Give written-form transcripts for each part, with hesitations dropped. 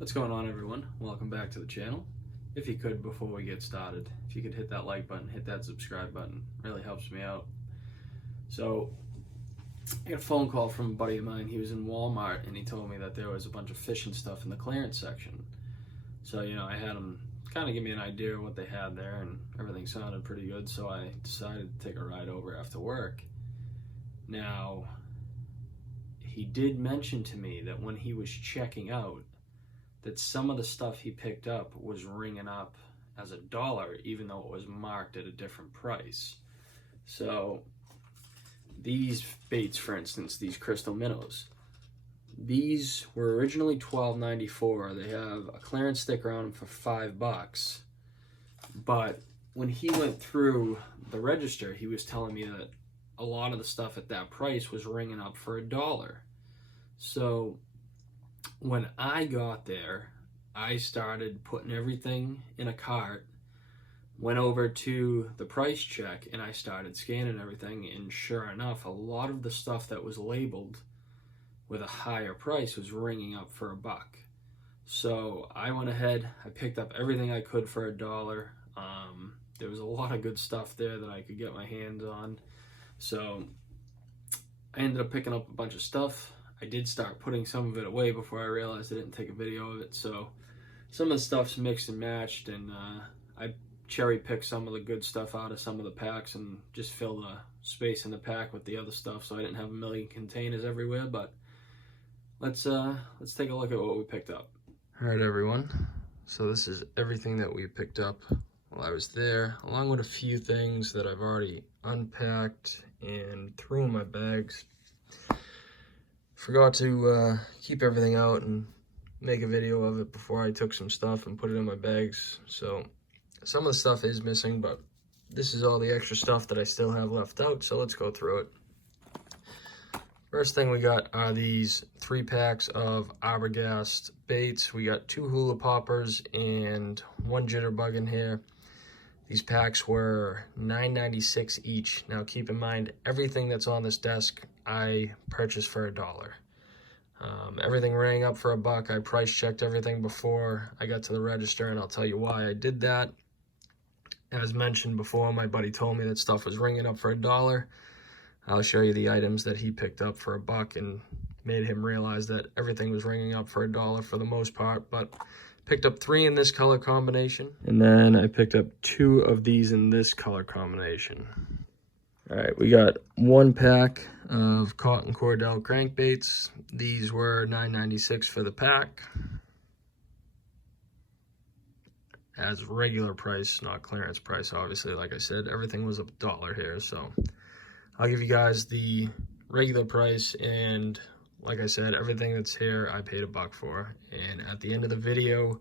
What's going on, everyone? Welcome back to the channel. If you could, before we get started, if you could hit that like button, hit that subscribe button, really helps me out. So I got a phone call from a buddy of mine. He was in Walmart and he told me that there was a bunch of fishing stuff in the clearance section. So, I had him kind of give me an idea of what they had there, and everything sounded pretty good, so I decided to take a ride over after work. Now, he did mention to me that when he was checking out, that some of the stuff he picked up was ringing up as $1, even though it was marked at a different price. So these baits, for instance, these crystal minnows, these were originally $12.94. They have a clearance sticker on them for $5. But when he went through the register, he was telling me that a lot of the stuff at that price was ringing up for $1. So when I got there, I started putting everything in a cart, went over to the price check, and I started scanning everything, and sure enough, a lot of the stuff that was labeled with a higher price was ringing up for $1. So I went ahead, I picked up everything I could for $1. There was a lot of good stuff there that I could get my hands on. So I ended up picking up a bunch of stuff. I did start putting some of it away before I realized I didn't take a video of it. So some of the stuff's mixed and matched, and I cherry picked some of the good stuff out of some of the packs and just fill the space in the pack with the other stuff, so I didn't have a million containers everywhere. But let's take a look at what we picked up. All right, everyone. So this is everything that we picked up while I was there, along with a few things that I've already unpacked and threw in my bags. Forgot to keep everything out and make a video of it before I took some stuff and put it in my bags. So some of the stuff is missing, but this is all the extra stuff that I still have left out, so let's go through it. First thing we got are these 3 packs of Arbor Gas Baits. We got 2 hula poppers and 1 jitterbug in here. These packs were $9.96 each. Now keep in mind, everything that's on this desk I purchased for $1. Everything rang up for $1. I price checked everything before I got to the register, and I'll tell you why I did that. As mentioned before, my buddy told me that stuff was ringing up for $1. I'll show you the items that he picked up for $1 and made him realize that everything was ringing up for $1 for the most part. But picked up 3 in this color combination, and then I picked up 2 of these in this color combination. All right, we got 1 pack of cotton Cordell crankbaits. These were $9.96 for the pack. As regular price, not clearance price, obviously. Like I said, everything was $1 here, so I'll give you guys the regular price, and like I said, everything that's here I paid $1 for. And at the end of the video,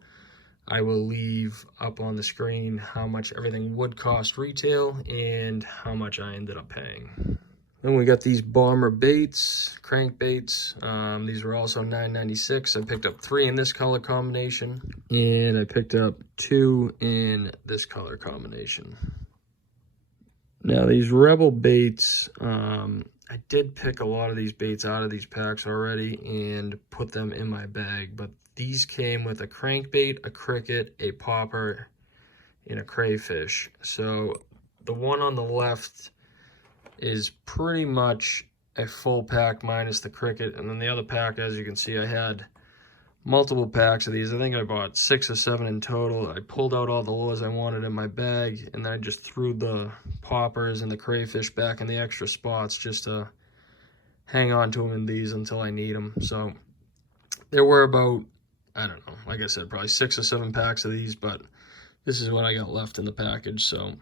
I will leave up on the screen how much everything would cost retail and how much I ended up paying. Then we got these bomber baits, crankbaits. These were also $9.96. I picked up 3 in this color combination, and I picked up 2 in this color combination. Now these Rebel baits, I did pick a lot of these baits out of these packs already and put them in my bag, but these came with a crankbait, a cricket, a popper, and a crayfish. So the one on the left is pretty much a full pack minus the cricket, and then the other pack, as you can see, I had multiple packs of these. I think I bought 6 or 7 in total. I pulled out all the lures I wanted in my bag, and then I just threw the poppers and the crayfish back in the extra spots just to hang on to them in these until I need them. So there were about, I don't know, like I said, probably 6 or 7 packs of these, but this is what I got left in the package, so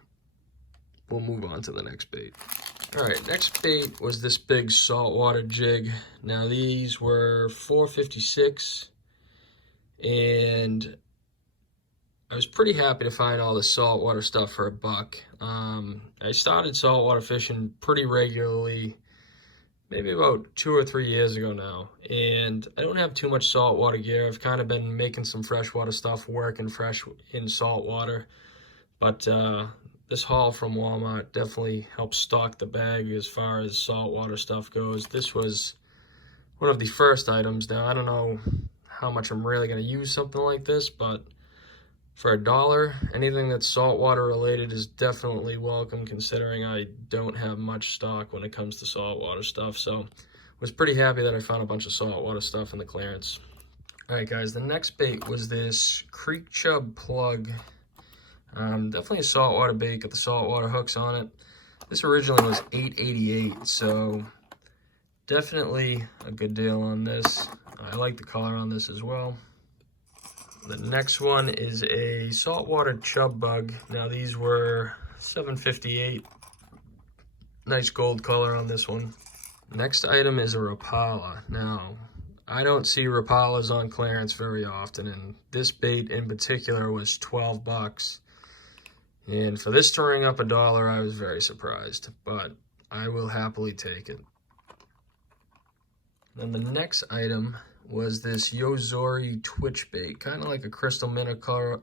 we'll move on to the next bait. All right, next bait was this big Saltwater Jig. Now these were $4.56, and I was pretty happy to find all the saltwater stuff for $1. I started saltwater fishing pretty regularly, maybe about 2 or 3 years ago now, and I don't have too much saltwater gear. I've kind of been making some freshwater stuff, working fresh in saltwater, but this haul from Walmart definitely helped stock the bag as far as saltwater stuff goes. This was one of the first items. Now, I don't know how much I'm really going to use something like this, but for $1, anything that's saltwater related is definitely welcome, considering I don't have much stock when it comes to saltwater stuff. So was pretty happy that I found a bunch of saltwater stuff in the clearance. All right, guys, the next bait was this Creek Chub Plug. Definitely a saltwater bait, got the saltwater hooks on it. This originally was $8.88, so definitely a good deal on this. I like the color on this as well. The next one is a Saltwater Chub Bug. Now these were $7.58. Nice gold color on this one. Next item is a Rapala. Now, I don't see Rapalas on clearance very often, and this bait in particular was 12 bucks. And for this to ring up $1, I was very surprised, but I will happily take it. Then the next item was this Yozori twitch bait, kind of like a crystal minnow color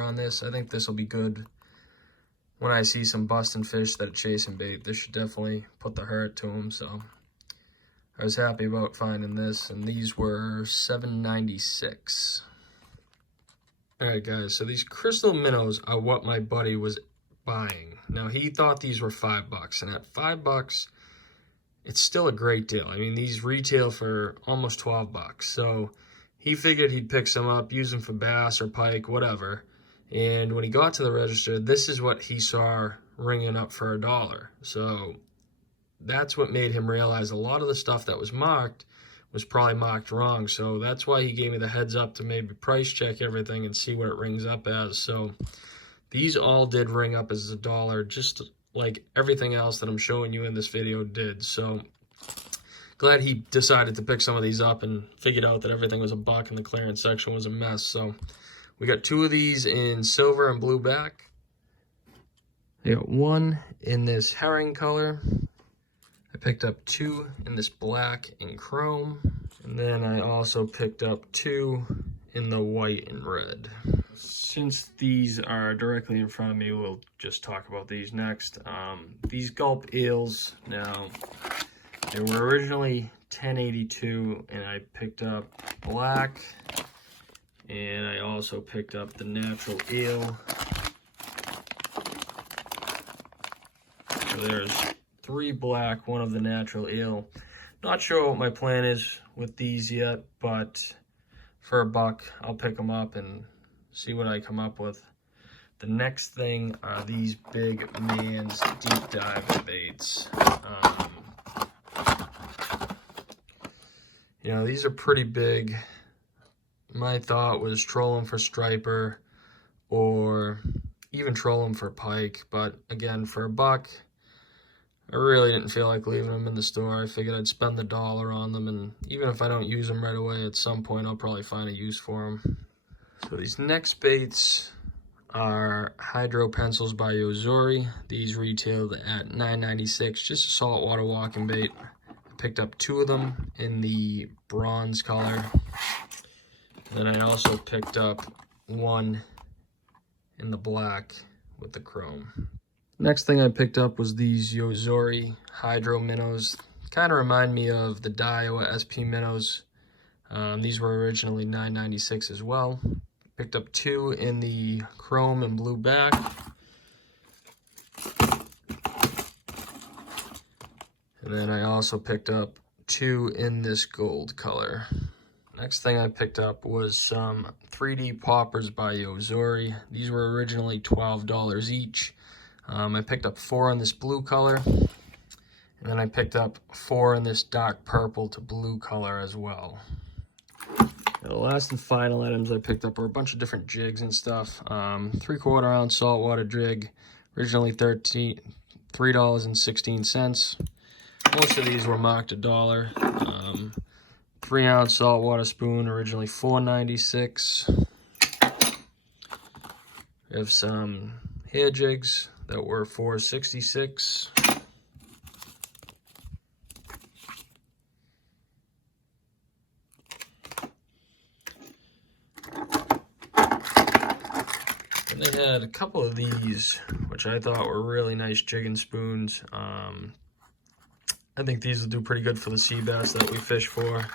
on this. I think this will be good when I see some busting fish that are chasing bait. This should definitely put the hurt to them. So I was happy about finding this, and these were $7.96. All right, guys, so these crystal minnows are what my buddy was buying. Now he thought these were $5, and at $5, it's still a great deal. I mean, these retail for almost 12 bucks. So he figured he'd pick some up, use them for bass or pike, whatever. And when he got to the register, this is what he saw ringing up for $1. So that's what made him realize a lot of the stuff that was marked was probably marked wrong. So that's why he gave me the heads up to maybe price check everything and see what it rings up as. So these all did ring up as $1, just like everything else that I'm showing you in this video did. So glad he decided to pick some of these up and figured out that everything was $1 and the clearance section was a mess. So we got 2 of these in silver and blue back. I got 1 in this herring color. I picked up 2 in this black and chrome. And then I also picked up 2 in the white and red. Since these are directly in front of me, we'll just talk about these next. These Gulp Eels, now, they were originally $10.82, and I picked up black, and I also picked up the natural eel. So there's 3 black, 1 of the natural eel. Not sure what my plan is with these yet, but for $1, I'll pick them up and see what I come up with. The next thing are these big man's deep dive baits. You know, these are pretty big. My thought was troll them for striper or even troll them for pike, but again, for $1, I really didn't feel like leaving them in the store. I figured I'd spend the $1 on them, and even if I don't use them right away, at some point I'll probably find a use for them. So these next baits are Hydro Pencils by Yozori. These retailed at $9.96, just a saltwater walking bait. I picked up 2 of them in the bronze color. And then I also picked up 1 in the black with the chrome. Next thing I picked up was these Yozori Hydro Minnows. Kind of remind me of the Daiwa SP Minnows. These were originally $9.96 as well. Picked up 2 in the chrome and blue back. And then I also picked up 2 in this gold color. Next thing I picked up was some 3D poppers by Yozori. These were originally $12 each. I picked up 4 in this blue color. And then I picked up 4 in this dark purple to blue color as well. The last and final items I picked up were a bunch of different jigs and stuff. 3/4 ounce Saltwater Jig, originally $3.16. Most of these were marked $1. 3 ounce saltwater spoon, originally $4.96. We have some hair jigs that were $4.66. And they had a couple of these, which I thought were really nice jigging spoons. I think these will do pretty good for the sea bass that we fish for.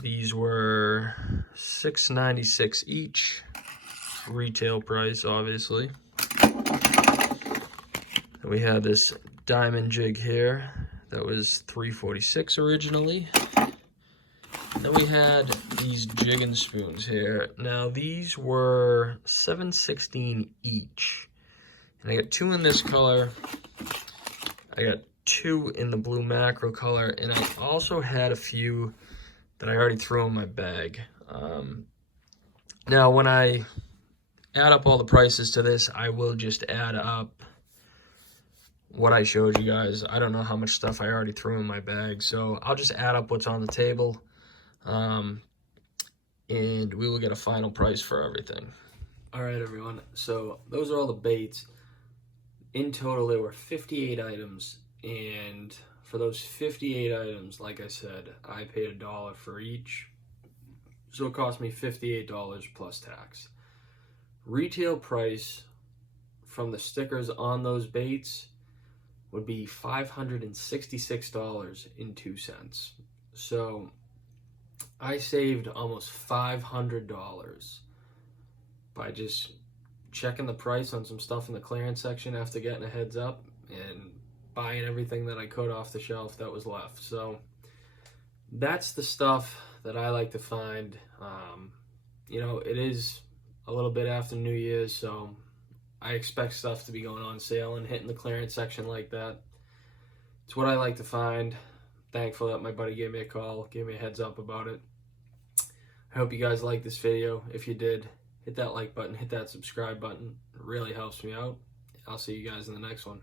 These were $6.96 each, retail price, obviously. And we had this diamond jig here that was $3.46 originally. Then we had these Jigging Spoons here. Now these were $7.16 each. And I got 2 in this color. I got 2 in the blue macro color. And I also had a few that I already threw in my bag. Now when I add up all the prices to this, I will just add up what I showed you guys. I don't know how much stuff I already threw in my bag. So I'll just add up what's on the table. And we will get a final price for everything. All right, everyone. So those are all the baits. In total, there were 58 items, and for those 58 items, like I said, I paid $1 for each. So it cost me $58 plus tax. Retail price from the stickers on those baits would be $566.02. So I saved almost $500 by just checking the price on some stuff in the clearance section after getting a heads up and buying everything that I could off the shelf that was left. So that's the stuff that I like to find. You know, it is a little bit after New Year's, so I expect stuff to be going on sale and hitting the clearance section like that. It's what I like to find. Thankful that my buddy gave me a call, gave me a heads up about it. I hope you guys liked this video. If you did, hit that like button, hit that subscribe button. It really helps me out. I'll see you guys in the next one.